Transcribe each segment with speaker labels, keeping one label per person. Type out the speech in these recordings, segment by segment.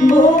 Speaker 1: General.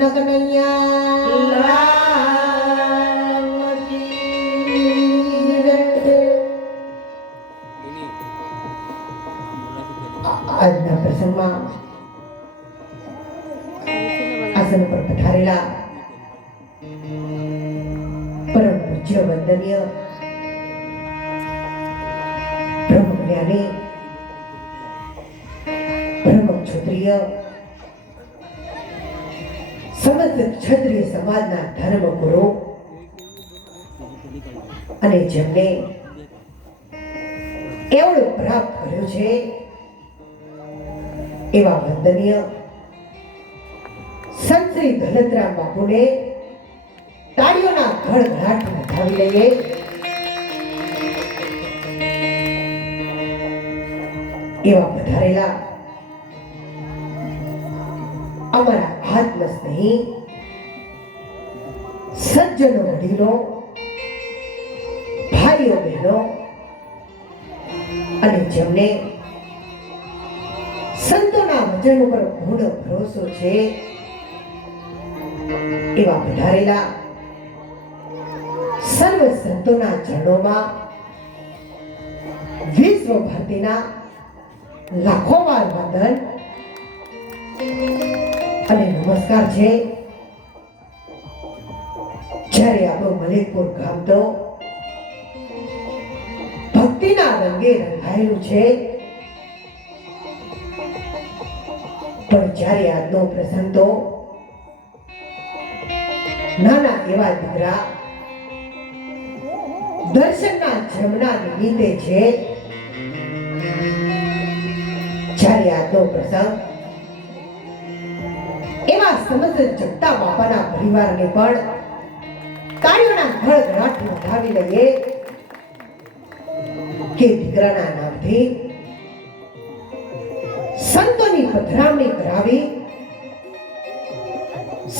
Speaker 1: Kanaiya લાલ કી જય. આજના પ્રસંગમાં આસન પર પધારેલા પરમ પૂજ્ય વંદનીય બ્રહ્મ જ્ઞાની બ્રહ્મ ક્ષત્રિય સમસ્ત ક્ષત્રિય સમાજના ધર્મ ગુરુ. અને જેમને એવડો પ્રાપ્ત કર્યો છે, એવા વંદનીય સંત શ્રી બાપુને તાળીઓના ઘડઘડાટ વધાવી લઈએ. એવા વધારેલા અમારા હાથમાં સ્નેહી સજ્જનો વડીલો ભાઈઓ બહેનો અને જેમને સંતોના વચન ઉપર પૂર્ણ ભરોસો છે એવા વધારેલા સર્વ સંતોના ચરણોમાં વિશ્વ ભારતીના લાખો વાર વંદન અને નમસ્કાર છે. જ્યારે આપણો મલિકપુર ગામ તો ભક્તિના રંગે રંગાયેલું છે. પણ જ્યારે આજનો પ્રસંગ તો નાના એવા દીકરા દર્શનના જમના નિમિત્તે છે. જ્યારે આજનો પ્રસંગ એવા જટ્ટા બાપાના પરિવારને પણ તાળીઓના ઘડઘડાટ વધાવી લઈએ. કે દીકરાના નામથી સંતોની પધરામણી કરાવી,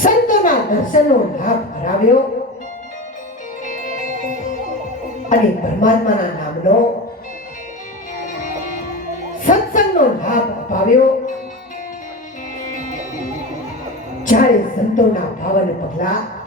Speaker 1: સંતોના દર્શનનો લાભ કરાવ્યો અને પરમાત્માના નામનો સત્સંગનો લાભ અપાવ્યો. સંતોના ભાવન પગલા